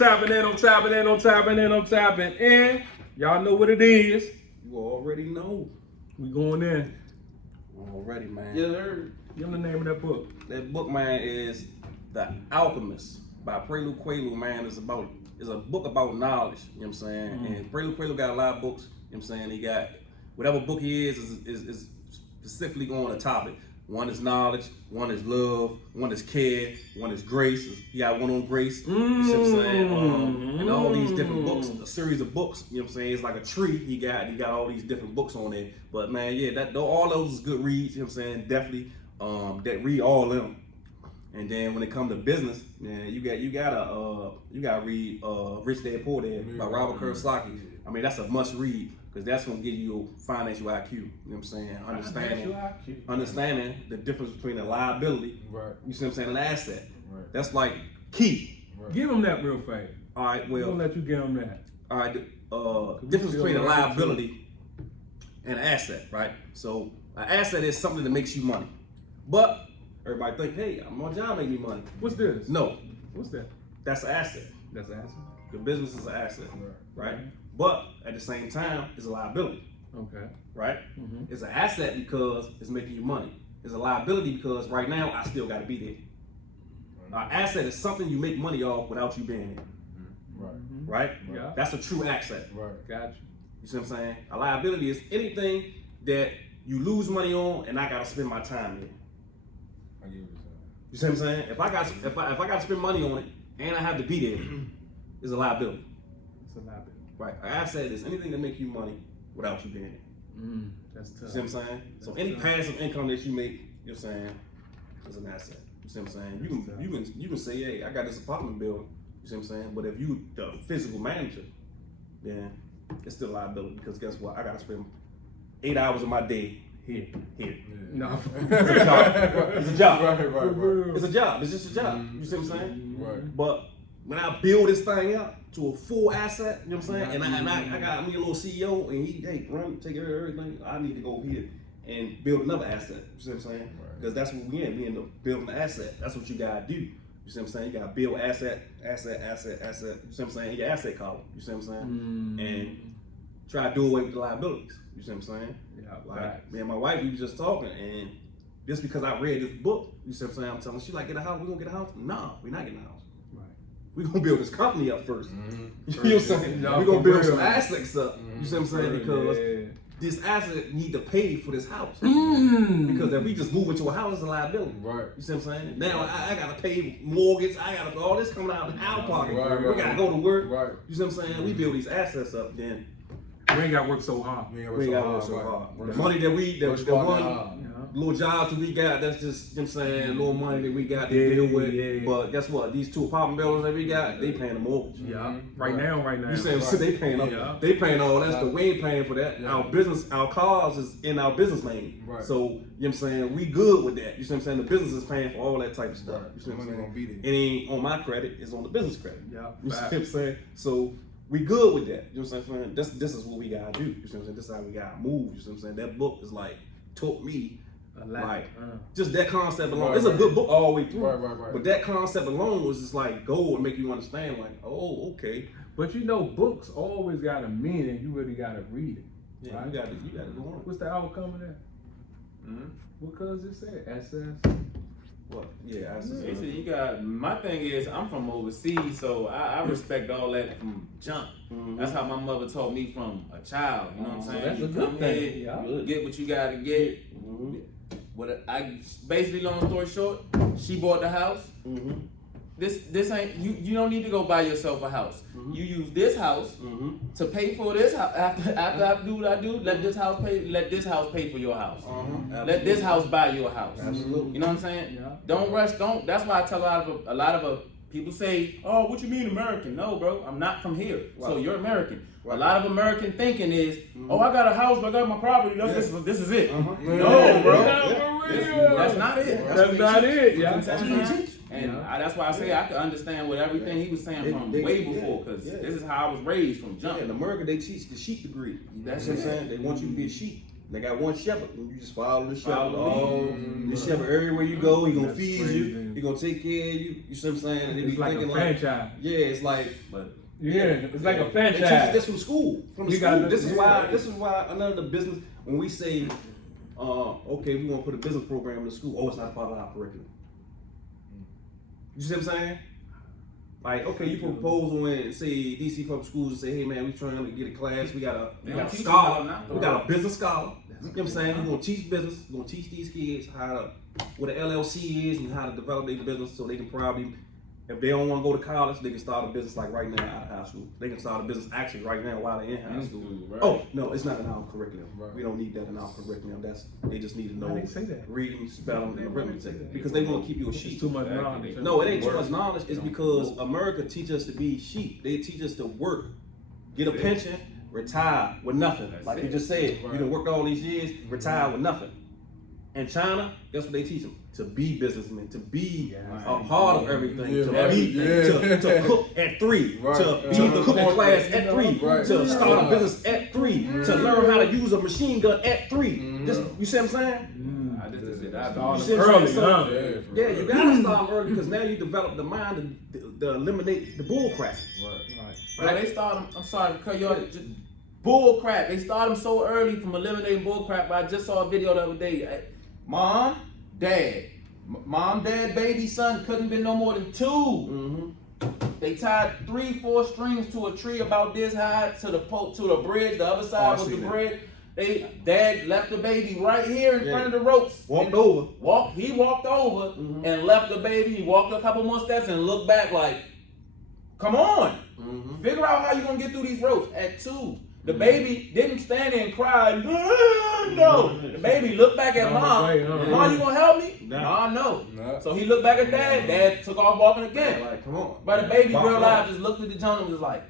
Tapping in, I'm tapping in, I'm tapping in, I'm tapping in. Y'all know what it is. You already know. We going in. Already, man. Yeah, sir. Give them the name of that book. That book, man, is The Alchemist by Prelude Quaalude, man. It's a book about knowledge, you know what I'm saying? Mm-hmm. And Prelude Quaalude got a lot of books, you know what I'm saying? He got, whatever book he is specifically on a topic. One is knowledge, one is love, one is care, one is grace. He got one on grace, you see what I'm saying? And all these different books, a series of books, you know what I'm saying? It's like a tree. He got all these different books on there. But man, yeah, all those is good reads, you know what I'm saying? Definitely, that read all of them. And then when it comes to business, man, you gotta read Rich Dad Poor Dad by Robert Kiyosaki. I mean, that's a must read because that's gonna give you your financial IQ. You know what I'm saying? Understanding the difference between a liability, right? You see what I'm saying, an asset. Right. That's like key. Right. Give them that real fast. All right, well, I'm gonna let you give them that. all right, difference between a liability and an asset, right? So an asset is something that makes you money, but everybody think, hey, my job make me money. What's this? No, What's that? that's an asset. That's the answer. The business is an asset, right? Okay. But at the same time, it's a liability, Okay. right? Mm-hmm. It's an asset because it's making you money. It's a liability because right now I still got to be there. An asset is something you make money off without you being there, Right. right? Yeah. That's a true asset. Right. Got you. You see what I'm saying? A liability is anything that you lose money on and I got to spend my time in. I get what you're saying. You see what I'm saying? If I got to spend money on it and I have to be there, it's a liability. It's a liability. Right. An asset is anything that makes you money without you being there. That's You tough. see what I'm saying? So That's any tough. passive income that you make, you're saying, is an asset. You see what I'm saying? You can say, hey, I got this apartment building. You see what I'm saying? But if you the physical manager, then it's still a liability because guess what? I got to spend 8 hours of my day here. No. It's a job. It's a job. Right. It's a job. It's just a job. You see what I'm saying? Right. But when I build this thing up to a full asset, you know what I'm saying? And I got me a little CEO and he, hey, take care of everything. I need to go over here and build another asset. You see what I'm saying? Because that's what we in. We end up building an asset. That's what you gotta do. You see what I'm saying? You gotta build asset. You see what I'm saying? Your asset column. You see what I'm saying? And try to do away with the liabilities. You see what I'm saying? Yeah, Like me and my wife, we was just talking, and just because I read this book, you see what I'm saying? I'm telling her, she like, get a house, we gonna get a house? Nah, we're not getting a house. Right. We gonna build this company up first. You know what I'm saying? No, We gonna for build real. some assets up. You see what I'm saying? Because Yeah. this asset need to pay for this house. Because if we just move into a house, it's a liability. Right. You see what I'm saying? Now I gotta pay mortgage. I gotta all this coming out of our pocket. Right, We right. gotta go to work. Right. You see what I'm saying? We build these assets up, then We ain't got to work so hard. We we ain't gotta work so right. hard. Work The money that the one hard. little jobs that we got, that's just, you know what I'm saying, little money that we got to Yeah, deal with. yeah. But guess what? These 2 apartment buildings that we got, they paying the mortgage. Yeah. Right now. You saying so they paying Yeah. they paying all that, but we ain't paying for that. Yeah. Our cars is in our business name. Right. So, you know what I'm saying, we good with that. You see what I'm saying? The business is paying for all that type of stuff. Right. You see what I'm Money saying? gonna be there. It ain't on my credit, it's on the business credit. Yeah. You see Fact. what I'm saying? So we good with that. You know what I'm saying? This is what we gotta do. You see what I'm saying? This is how we gotta move. You see what I'm saying? That book is like taught me A lot. like just that concept alone. Right, It's a right. good book all the way through. Right. But that concept alone was just like gold and make you understand like, oh, okay. But you know, books always got a meaning. You really got to read it. Yeah, Right. you gotta go on. What's the outcome of that? Because it said SS. What? Yeah, I Hey, so you got, my thing is, I'm from overseas, so I respect all that from jump. That's how my mother taught me from a child. You know what I'm saying? That's a You good come thing. here, Yeah. get what you gotta get. What I basically, long story short, she bought the house. This ain't you don't need to go buy yourself a house. You use this house to pay for this house. After I do what I do, let this house pay for your house. Let this house buy your house. Absolutely. You know what I'm saying? Yeah. Don't rush. Don't. That's why I tell a lot of people say, "Oh, what you mean American?" No, bro, I'm not from here. So you're American. A lot of American thinking is, "Oh, I got a house, I got my property. This is it." No, bro. That's not it. That's not it. Yeah. That's what they teach. And that's why I say I could understand what everything he was saying from way before, because this is how I was raised from jump. Yeah, in America they teach the sheep degree. That's You know what I'm it. saying? They want you to be a sheep. They got one shepherd, and you just follow the shepherd. Follow The shepherd everywhere you go, he gonna That's feed crazy. you, he gonna take care of you. You see what I'm saying? And they be It's like a thinking franchise. yeah, it's like, But Yeah, it's like a they teach franchise. this from school. From the You school. gotta- This is yeah. why another the business when we say, okay, we want to put a business program in the school. Oh, it's not a part of our curriculum. You see what I'm saying? Like, okay, you propose when say DC Public Schools and say, hey man, we trying to get a class. We got a teach scholar. them now. We got a business scholar. You know what I'm saying? We're gonna teach business. We're gonna teach these kids what an LLC is and how to develop their business so they can probably, if they don't want to go to college, they can start a business like right now out of high school. They can start a business actually right now while they're in high school. Right. Oh, no, it's not in our curriculum. Right. We don't need that in our curriculum. They just need to know Why they say that? reading, spelling, and Why they say arithmetic that? because they want to keep you a It's sheep. too much knowledge. No, it ain't too much knowledge. It's because America teach us to be sheep. They teach us to work, get a pension, retire with nothing. That's Like it. you just said, Right. you done worked all these years, retire with nothing. In China, guess what they teach them? To be businessmen, to be a part of everything, Yeah, to right. be Yeah. to cook at 3, Right. to be in the cooking class at 3, Right. to start a Right. business at 3, to learn how to use a machine gun at 3. Just, you see what I'm saying? I just said that. Start You see what I'm early, saying? huh? Yeah, you gotta start early because now you develop the mind to eliminate the bull crap. Right, they start them. I'm sorry to cut you off. Just bull crap. They start them so early from eliminating bull crap. But I just saw a video the other day. Mom, dad, mom, dad, baby, son couldn't been no more than 2. Mm-hmm. They tied 3-4 strings to a tree about this high to the bridge. The other Oh, I side was the seen that. bridge. Dad left the baby right here in Yeah. front of the ropes. Walked over. He walked over Mhm. and left the baby. He walked a couple more steps and looked back like, come on. Mm-hmm. Figure out how you're gonna get through these ropes at 2. The baby didn't stand there and cry. No. The baby looked back at On the mom. way, huh? Mom, you gonna help me? Nah. No. Nah. So he looked back at dad. Dad took off walking again. Like, come on. But the baby Walk realized, on. just looked at the John and was like,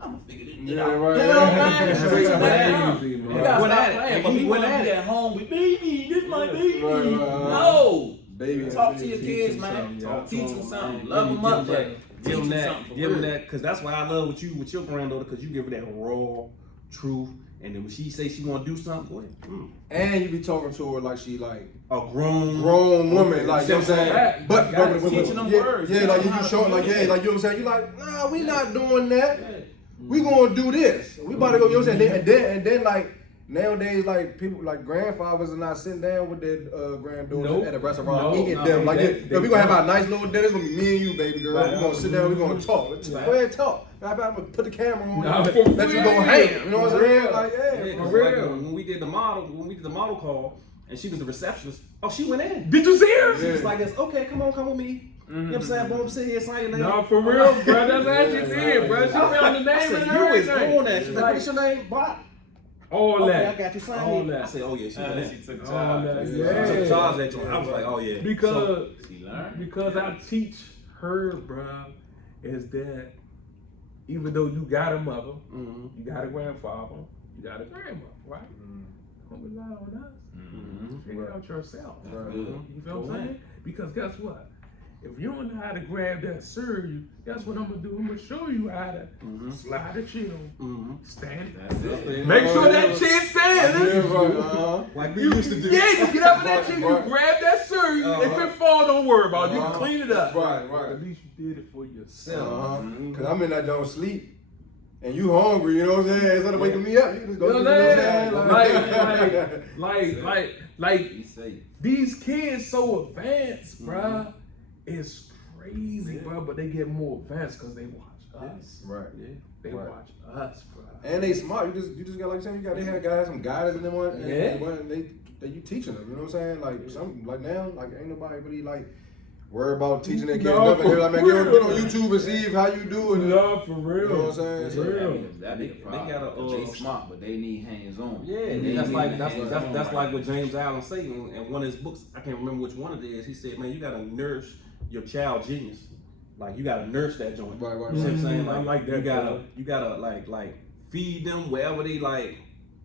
I'm gonna figure this shit Yeah, out. right. You know what I'm saying? Yeah. Straight to that. Easy, man. You gotta Went stop at it. playing. And But he we went want to at be it. at home with baby. This my baby. Right. No. Baby, Talk to your teach kids, them man. something, Talk, yeah. teach them something. Man, Love them up, but Give teach them them that. something for Give them real. that. Because that's why I love with your granddaughter. Because you give her that raw truth. And then when she say she want to do something, boy, And you be talking to her like she like a grown woman, like you know what I'm saying. Right. But You gotta teaching them yeah, words. yeah, Teach like them you how to showing like communicate. like you know what I'm saying. You like, nah, we not doing that. We gonna do this. We about to go. You know what I'm saying. And then like nowadays, like people like grandfathers are not sitting down with their granddaughters Nope. at a restaurant No, eating no, them. Like they we gonna have our nice little dinner. It's gonna be me and you, baby girl. Right. We gonna sit down. We gonna talk. Let's Right. Go ahead and talk. I'm gonna put the camera on. Nah, Let for you go real. ham. You know what I'm For saying? real. Like Yeah, yeah. 'cause For like real. when we did the model call, and she was the receptionist. Oh, she went in. Did you see her? She was like this. Okay, come with me. You know what I'm saying? Boom, sit here, sign your name. No, for real, bro. That's how she did, bro. She found the I name said, and you is everything. on that. She's like, what's your name? Bob. All Okay, that. I got you. Sign All me. that. I said, oh yeah, she went in. She took All charge. that, She yeah. took charge that joint. I was like, oh yeah. Because She learned. because I teach her, bro, is that even though you got a mother, Mhm. you got a grandfather, you got a grandmother, right? Don't rely on us. Mhm. Figure it out yourself. Right. You feel what I'm saying? Because guess what? If you don't know how to grab that cereal, guess what I'm gonna do? I'm gonna show you how to slide a chill, Mhm. stand. That's it. Make sure that chin stands. Yeah, right. Like we used to do. Yeah, you get up in that Right, chicken, right. you grab that cereal. If Uh-huh. it fall, don't worry about it. You can Uh-huh. clean it up. Right, right. At least you did it for yourself. Uh-huh. Cause I'm in that don't sleep. And you hungry, you know what I'm saying? Instead of waking me up, you can just go You do know what I'm saying? that. Like Be safe. these kids so advanced, bruh. Mm-hmm. It's crazy, bruh. But they get more advanced because they watch us. Right. They Right. watch us, bruh. And they smart. You just got like saying they have some guidance in them one. And, Yeah. and they you teaching them. You know what I'm saying? Like some like now, like ain't nobody really like worry about teaching their kids No, nothing. They're like, man, for get on real. YouTube and see how you do it. No, for real. You know what I'm saying? For So- real. That be a problem. They gotta, 'Cause they smart, but they need hands on. Yeah, They that's need like hands-on that's right like now. what James Allen say in one of his books. I can't remember which one it is. He said, "Man, you gotta nourish your child genius. Like you gotta nurse that joint. Right, right, You see what I'm right. saying? I like that, You bro. gotta feed them wherever they like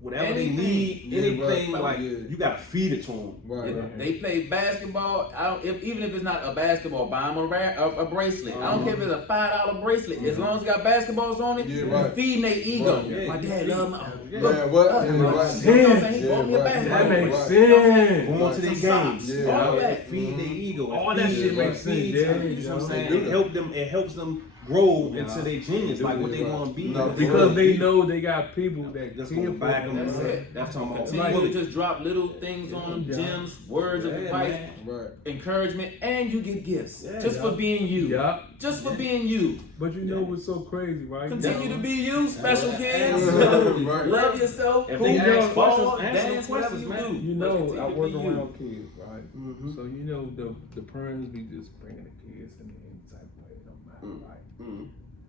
whatever they Anything. need, Yeah, anything, right. like Yeah. you gotta feed it to them. Right. They play basketball. Even if it's not a basketball, buy them a bracelet. I don't care if it's a $5 bracelet. As long as it got basketballs on it, Yeah, you right. feeding their ego. Right. Yeah. My dad love my. Yeah, what? Yeah, You know what I'm right. saying? He Yeah, bought me a right. basketball. That makes Right. sense. Going to their Some games, socks. Yeah. All that. feed their ego. All that feed shit it, makes feed sense, time, yeah, you know what I'm yeah. saying? It helps them grow into their genius, like what they Right. want to be. No, Because they know they got people that That's care gonna for back them. them. That's it. That's talking about Continue to Like- just drop little things on them, Yeah. gems, words of Yeah, advice, man. Right. encouragement, and you get gifts Yeah, just for being you. Yeah. Just for being you. But you know what's so crazy, right? Continue to be you, special kids. Right. Love yourself. If they Hoop, ask ball, questions, answer them dance, whatever questions, you man. do. You But know, continue I to work be you. around kids, right? Mhm. So you know the parents be just bringing the kids in any type of way, no matter, right? Mhm.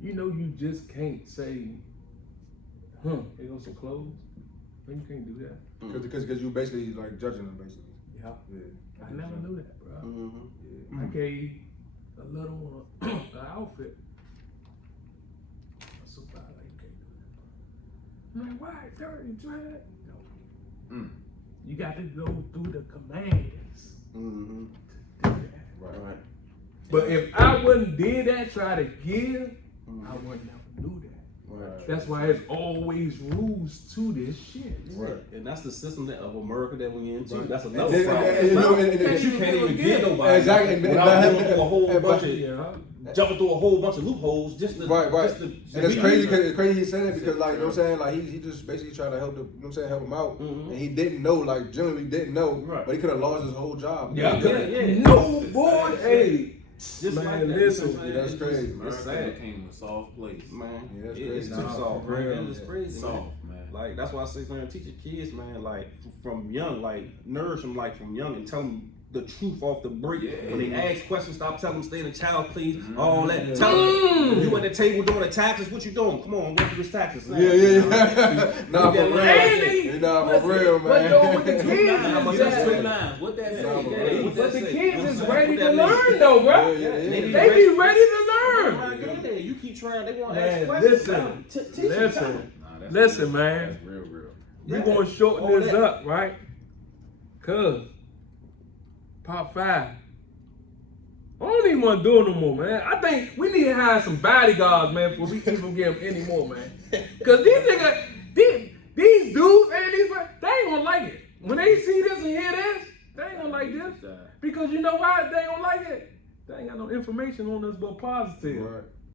You know, you just can't say, here goes some clothes. No, you can't do that. Because you basically like judging them basically. Yeah. Yeah. I never knew that, bro. Mhm. I gave a little one an outfit. I'm so proud, like, you can't do that. I'm like, why? Dirty, drag? No. Mm. You got to go through the commands Mhm. to do that. Right. But if I wouldn't did that, try to give, I would never knew that. Right. That's why there's always rules to this shit. Right. And that's the system of America that we into. Right. That's And another then- problem. and you know, and Because you can't even get nobody Exactly. And without that- going through a whole and- bunch of Yeah. jumping through a whole bunch of loopholes just to Right, right. Just to, And it's crazy because it's crazy he said that because like you know what I'm saying, like he just basically tried to help the, you know what I'm saying, help him out. Mhm. And he didn't know, like generally didn't know, Right. but he could have lost his whole job. Yeah, Yeah. no boy, hey. Just Man, like that. listen. You know what I'm Yeah, that's saying? crazy. It's America sad, became a soft place. man. Yeah, that's It's crazy. too Nah, soft, for man. real. It's crazy, man. Soft, man. Like that's why I say, man, teach your kids, man, like from young, like nourish them, like from young, and tell them the truth off the break. Yeah. When they ask questions, stop telling them stay in the child, please. Mhm. All that. Yeah. Tell them you at the table doing the taxes. What you doing? Come on, what do this taxes? Yeah. Nah, for Yeah, real. Andy, Nah, for real, but man. though with the kids How much is that's that, sweet. Lines. What that Yeah, say? yeah, what but that the say? kids What is that ready to mean? learn though, bro. Yeah, yeah, They yeah. They be ready to Right, learn. yeah, you keep trying. They want to Man, ask questions. listen, man. Teach them. listen. Nah, that's Listen, real. man. That's real, real. We Yeah. gonna shorten All this that. up, right? Cause Pop 5. I don't even want to do it no more, man. I think we need to hire some bodyguards, man, before we even give them any more, man. Cause these niggas, these dudes and these, they ain't gonna like it. When they see this and hear this, they ain't gonna like this. Because you know why they ain't gonna like it? They ain't got no information on us but positive. Right.